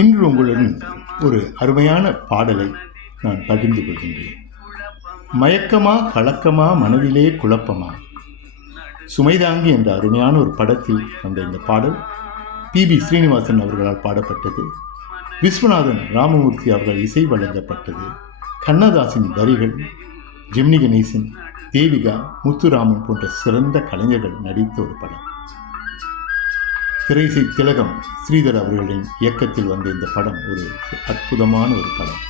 இன்று உங்களுடன் ஒரு அருமையான பாடலை நான் பகிர்ந்து கொள்கின்றேன். மயக்கமா கலக்கமா மனதிலே குழப்பமா, சுமைதாங்கி என்ற அருமையான ஒரு படத்தில் வந்த இந்த பாடல் பி ஸ்ரீனிவாசன் அவர்களால் பாடப்பட்டது. விஸ்வநாதன் ராமமூர்த்தி அவர்கள் இசை வழங்கப்பட்டது. கண்ணதாசின் வரிகள், ஜெமினி கணேசன், தேவிகா, முத்துராமன் போன்ற சிறந்த கலைஞர்கள் நடித்த ஒரு படம். திரைசை திலகம் ஸ்ரீதர் அவர்களின் இயக்கத்தில் வந்த இந்த படம் ஒரு அற்புதமான ஒரு படம்.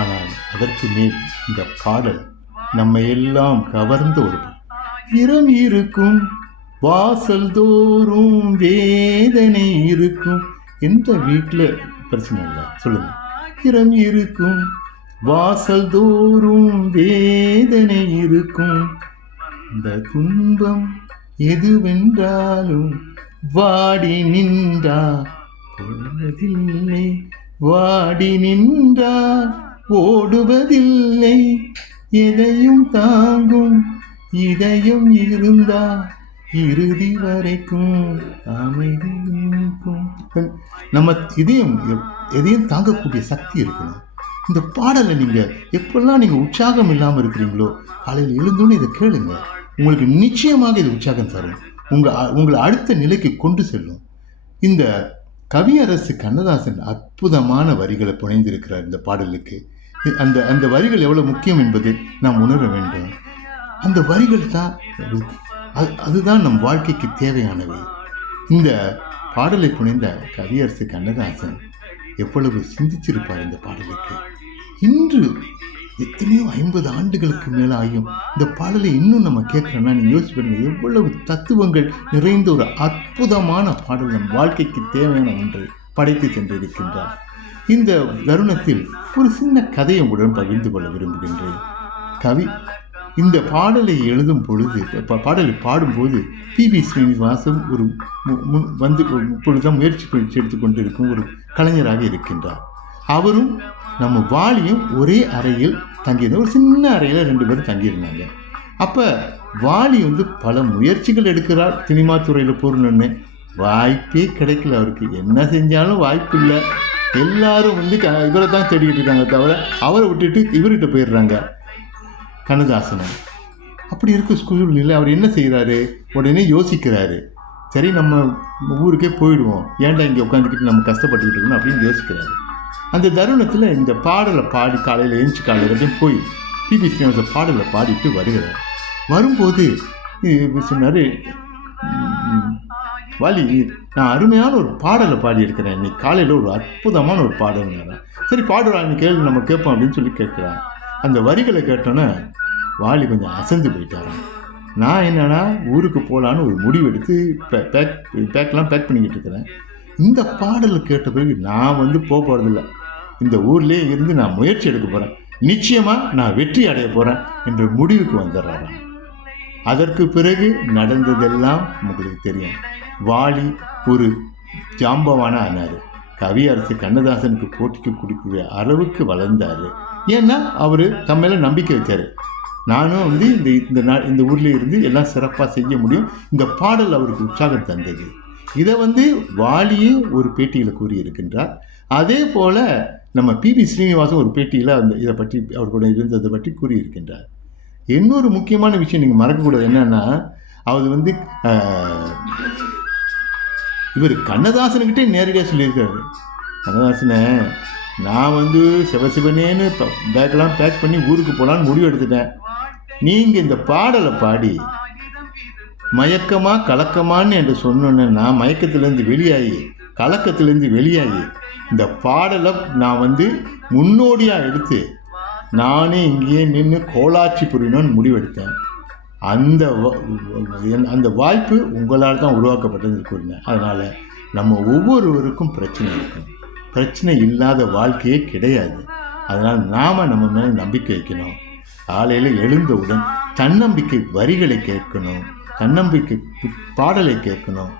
ஆனால் அதற்கு மேல் இந்த பாடல் நம்மை எல்லாம் கவர்ந்த ஒரு படம். இரம் இருக்கும் வாசல் தோறும் வேதனை இருக்கும். எந்த வீட்டில் பிரச்சனை இல்லை சொல்லுங்க. இரம் இருக்கும் வாசல் தோறும் வேதனை இருக்கும். இந்த துன்பம் எதுவென்றாலும் வாடி நின்றார் ஓடுவதில்லை, வாடி நின்றார் ஓடுவதில்லை. எதையும் தாங்கும் இதயம் இருந்தார் இறுதி வரைக்கும் அமைதி இருக்கும். நம்ம இதயம் எதையும் தாங்கக்கூடிய சக்தி இருக்கணும். இந்த பாடலை நீங்கள் எப்பெல்லாம் நீங்கள் உற்சாகம் இல்லாமல் இருக்கிறீங்களோ, காலையில் எழுந்தோன்னு இதை கேளுங்க. உங்களுக்கு நிச்சயமாக இது உற்சாகம் தரும். உங்களை அடுத்த நிலைக்கு கொண்டு செல்லும். இந்த கவியரசு கண்ணதாசன் அற்புதமான வரிகளை புனைந்திருக்கிறார் இந்த பாடலுக்கு. அந்த வரிகள் எவ்வளோ முக்கியம் என்பதை நாம் உணர வேண்டும். அந்த வரிகள் தான் அதுதான் நம் வாழ்க்கைக்கு தேவையானவை. இந்த பாடலை புனைந்த கவியரசு கண்ணதாசன் எவ்வளவு சிந்திச்சிருப்பார் இந்த பாடலுக்கு. இன்று எத்தனையோ 50 ஆண்டுகளுக்கு மேலே ஆகியும் இந்த பாடலை இன்னும் நம்ம கேட்குறோன்னா நீங்கள் யோசிச்சு பாருங்க, எவ்வளவு தத்துவங்கள் நிறைந்த ஒரு அற்புதமான பாடல் நம் வாழ்க்கைக்கு தேவையான ஒன்றை படைத்து சென்றிருக்கின்றார். இந்த தருணத்தில் ஒரு சின்ன கதையை உங்களுடன் பகிர்ந்து கொள்ள விரும்புகின்றேன். இந்த பாடலை எழுதும் பொழுது, பாடலை பாடும்போது பி ஸ்ரீனிவாசன் ஒரு இப்பொழுதுதான் முயற்சி எடுத்துக்கொண்டு இருக்கும் ஒரு கலைஞராக இருக்கின்றார். அவரும் நம்ம வாலியும் ஒரே அறையில் தங்கியிருந்தோம். ஒரு சின்ன அறையில் 2 பேரும் தங்கியிருந்தாங்க. அப்போ வாலி பல முயற்சிகள் எடுக்கிறார் சினிமா துறையில் போகணுன்னு. வாய்ப்பே கிடைக்கல. அவருக்கு என்ன செஞ்சாலும் வாய்ப்பு இல்லை. எல்லாரும் இவரை தான் தேடிக்கிட்டு இருக்காங்க, தவிர அவரை விட்டுட்டு இவர்கிட்ட போயிடுறாங்க கண்ணதாசனை. அப்படி இருக்க சூழ்நிலை அவர் என்ன செய்கிறாரு, உடனே யோசிக்கிறாரு. சரி, நம்ம ஊருக்கே போயிடுவோம், ஏன்டா இங்கே உட்காந்துக்கிட்டு நம்ம கஷ்டப்பட்டுக்கிட்டு இருக்கணும் அப்படின்னு யோசிக்கிறாரு. அந்த தருணத்தில் இந்த பாடலை பாடி காலையில் எழுந்துச்சு காலையில் போய் பி ஸ்ரீனிவாசன் பாடலை பாடிட்டு வருகிறார். வரும்போது சொன்னார், வாலி, நான் அருமையான ஒரு பாடலை பாடியிருக்கிறேன், இன்னைக்கு காலையில் ஒரு அற்புதமான ஒரு பாடல்னாரா. சரி பாடுறான்னு கேள்வி நம்ம கேட்போம் அப்படின்னு சொல்லி கேட்குறான். அந்த வரிகளை கேட்டோன்னே வாலி கொஞ்சம் அசந்து போயிட்டாரான். நான் என்னன்னா ஊருக்கு போகலான்னு ஒரு முடிவெடுத்து பேக் பண்ணிக்கிட்டு இருக்கிறேன். இந்த பாடலை கேட்ட பிறகு நான் போக போகிறதில்ல, இந்த ஊர்லேயே இருந்து நான் முயற்சி எடுக்க போகிறேன், நிச்சயமாக நான் வெற்றி அடைய போகிறேன் என்ற முடிவுக்கு வந்துடுறாராம். அதற்கு பிறகு நடந்ததெல்லாம் உங்களுக்கு தெரியும். வாலி ஒரு ஜாம்பவான ஆனார். கவியரசு கண்ணதாசனுக்கு போட்டிக்கு கொடுக்கக்கூடிய அளவுக்கு வளர்ந்தார். ஏன்னா அவர் தம்மையில நம்பிக்கை வச்சார். நானும் இந்த ஊரில் இருந்து எல்லாம் சிறப்பாக செய்ய முடியும். இந்த பாடல் அவருக்கு உற்சாகம் தந்தது. இதை வாலியே ஒரு பேட்டியில் கூறியிருக்கின்றார். அதே போல் நம்ம பி ஸ்ரீனிவாசன் ஒரு பேட்டியில் இதை பற்றி அவர் கூட இருந்ததை பற்றி கூறியிருக்கின்றார். இன்னொரு முக்கியமான விஷயம் நீங்கள் மறக்கக்கூடாது என்னன்னா, அவர் இவர் கண்ணதாசனுக்கிட்டே நேரடியாக சொல்லியிருக்காரு. கண்ணதாசனை, நான் சிவசிவனேன்னு பேக்கெல்லாம் பேக் பண்ணி ஊருக்கு போகலான்னு முடிவு எடுத்துட்டேன். நீங்கள் இந்த பாடலை பாடி மயக்கமா கலக்கமான்னு என்று சொன்னோன்னே நான் மயக்கத்திலேருந்து வெளியாகி கலக்கத்திலேருந்து வெளியாகி இந்த பாடலை நான் முன்னோடியாக எடுத்து நானே இங்கேயே நின்று கோலாட்சி புரியணும்னு முடிவெடுத்தேன். அந்த வாய்ப்பு உங்களால் தான் உருவாக்கப்பட்டது கூறினேன். அதனால் நம்ம ஒவ்வொருவருக்கும் பிரச்சனை இருக்கும். பிரச்சனை இல்லாத வாழ்க்கையே கிடையாது. அதனால் நாம் நம்ம மேலே நம்பிக்கை வைக்கணும். காலையில் எழுந்தவுடன் தன்னம்பிக்கை வரிகளை கேட்கணும், தன்னம்பிக்கை பாடலை கேட்கணும்,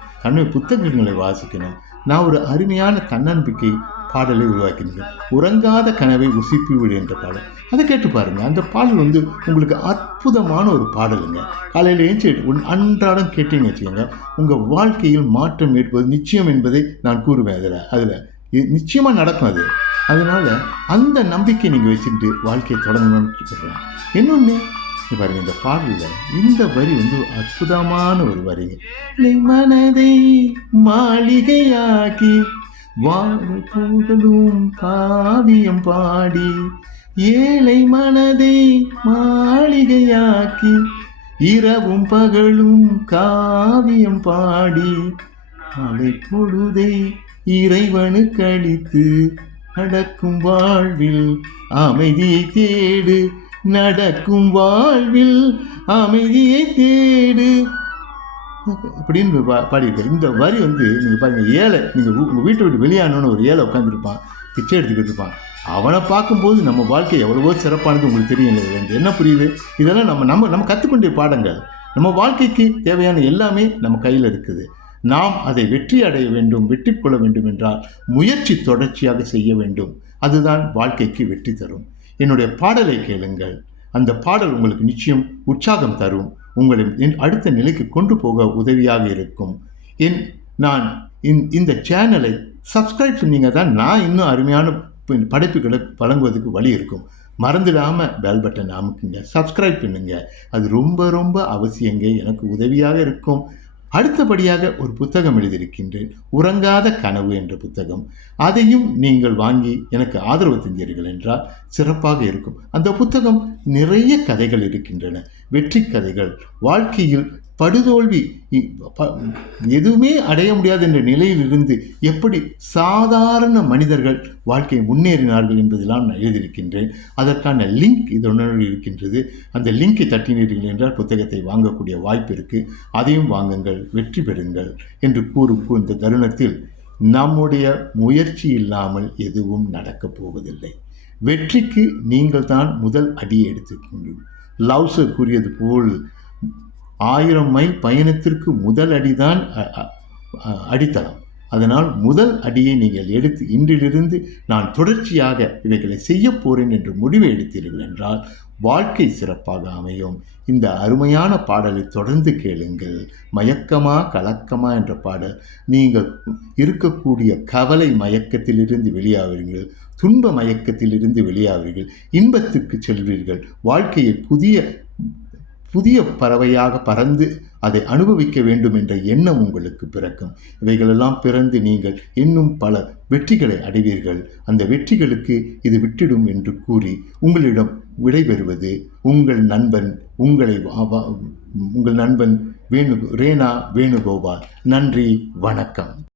புத்தகங்களை வாசிக்கணும். நான் ஒரு அருமையான தன்னம்பிக்கை பாடலை உருவாக்கினேன். உறங்காத கனவை உசிப்பி விடு என்ற பாடல், அதை கேட்டு பாருங்கள். அந்த பாடல் உங்களுக்கு அற்புதமான ஒரு பாடலுங்க. காலையில் ஏஞ்சி அன்றாடம் கேட்டீங்கன்னு வச்சுக்கோங்க, உங்கள் வாழ்க்கையில் மாற்றம் ஏற்பது நிச்சயம் என்பதை நான் கூறுவேன். அதில் நிச்சயமாக நடக்கும் அது. அதனால் அந்த நம்பிக்கை நீங்கள் வச்சுக்கிட்டு வாழ்க்கையை தொடங்கணும்னு சொல்கிறேன். இன்னொன்று பாருங்க, இந்த பாடலில் இந்த வரி அற்புதமான ஒரு வரிங்க. "நீ மனதை மாளிகையாக்கி வாழும் காவியம் பாடி, ஏழை மனதை மாளிகையாக்கி இரவும் பகலும் காவியம் பாடி, அலை பொழுதை இறைவனுக்கு அளித்து நடக்கும் வாழ்வில் அமைதியை தேடு, நடக்கும் வாழ்வில் அமைதியை தேடு" அப்படின்னு பாடியிருக்காரு. இந்த வரி நீங்கள் பாருங்கள், ஏழை, நீங்கள் உங்கள் வீட்டை விட்டு வெளியானோன்னு ஒரு ஏழை உட்காந்துருப்பான், பிச்சை எடுத்துக்கிட்டு இருப்பான். அவனை பார்க்கும்போது நம்ம வாழ்க்கை எவ்வளவோ சிறப்பானது உங்களுக்கு தெரியும். என்ன புரியுது? இதெல்லாம் நம்ம கற்றுக்கொண்ட பாடங்கள். நம்ம வாழ்க்கைக்கு தேவையான எல்லாமே நம்ம கையில் இருக்குது. நாம் அதை வெற்றி அடைய வேண்டும், வெற்றி கொள்ள வேண்டும் என்றால் முயற்சி தொடர்ச்சியாக செய்ய வேண்டும். அதுதான் வாழ்க்கைக்கு வெற்றி தரும். என்னுடைய பாடலை கேளுங்கள். அந்த பாடல் உங்களுக்கு நிச்சயம் உற்சாகம் தரும், உங்களை அடுத்த நிலைக்கு கொண்டு போக உதவியாக இருக்கும். நான் இந்த சேனலை சப்ஸ்கிரைப் பண்ணிங்க தான் நான் இன்னும் அருமையான படைப்புகளை வழங்குவதற்கு வழி இருக்கும். மறந்துடாமல் பெல் பட்டன் அமுக்குங்க, சப்ஸ்கிரைப் பண்ணுங்க. அது ரொம்ப ரொம்ப அவசியங்க, எனக்கு உதவியாக இருக்கும். அடுத்தபடியாக ஒரு புத்தகம் எழுதியிருக்கின்றேன், உறங்காத கனவு என்ற புத்தகம். அதையும் நீங்கள் வாங்கி எனக்கு ஆதரவு தந்தீர்கள் என்றால் சிறப்பாக இருக்கும். அந்த புத்தகம் நிறைய கதைகள் இருக்கின்றன, வெற்றி கதைகள். வாழ்க்கையில் படுதோல்வி எதுவுமே அடைய முடியாது என்ற நிலையிலிருந்து எப்படி சாதாரண மனிதர்கள் வாழ்க்கையை முன்னேறினார்கள் என்பதெல்லாம் நான் எழுதியிருக்கின்றேன். அதற்கான லிங்க் இதனுடன் இருக்கின்றது. அந்த லிங்கை தட்டினீர்கள் என்றால் புத்தகத்தை வாங்கக்கூடிய வாய்ப்பு இருக்குது. அதையும் வாங்குங்கள், வெற்றி பெறுங்கள் என்று கூறும் இந்த தருணத்தில் நம்முடைய முயற்சி இல்லாமல் எதுவும் நடக்கப் போவதில்லை. வெற்றிக்கு நீங்கள் தான் முதல் அடியை எடுத்துக்கொண்டீர்கள். லவ்ஸை கூறியது போல் 1000 மைல் பயணத்திற்கு முதல் அடிதான் அடித்தளம். அதனால் முதல் அடியை நீங்கள் எடுத்து இன்றிலிருந்து நான் தொடர்ச்சியாக இவைகளை செய்ய போகிறேன் என்று முடிவை எடுத்தீர்கள் என்றால் வாழ்க்கை சிறப்பாக அமையும். இந்த அருமையான பாடலை தொடர்ந்து கேளுங்கள். மயக்கமா கலக்கமா என்ற பாடல். நீங்கள் இருக்கக்கூடிய கவலை மயக்கத்திலிருந்து வெளியாவீர்கள், துன்ப மயக்கத்திலிருந்து வெளியாவீர்கள், இன்பத்துக்கு செல்வீர்கள். வாழ்க்கையை புதிய பறவையாக பறந்து அதை அனுபவிக்க வேண்டும் என்ற எண்ணம் உங்களுக்கு பிறக்கும். இவைகளெல்லாம் பிறந்து நீங்கள் இன்னும் பல வெற்றிகளை அடைவீர்கள். அந்த வெற்றிகளுக்கு இது விட்டிடும் என்று கூறி உங்களிடம் விடைபெறுவது உங்கள் நண்பன் ரேனா வேணுகோபால். நன்றி, வணக்கம்.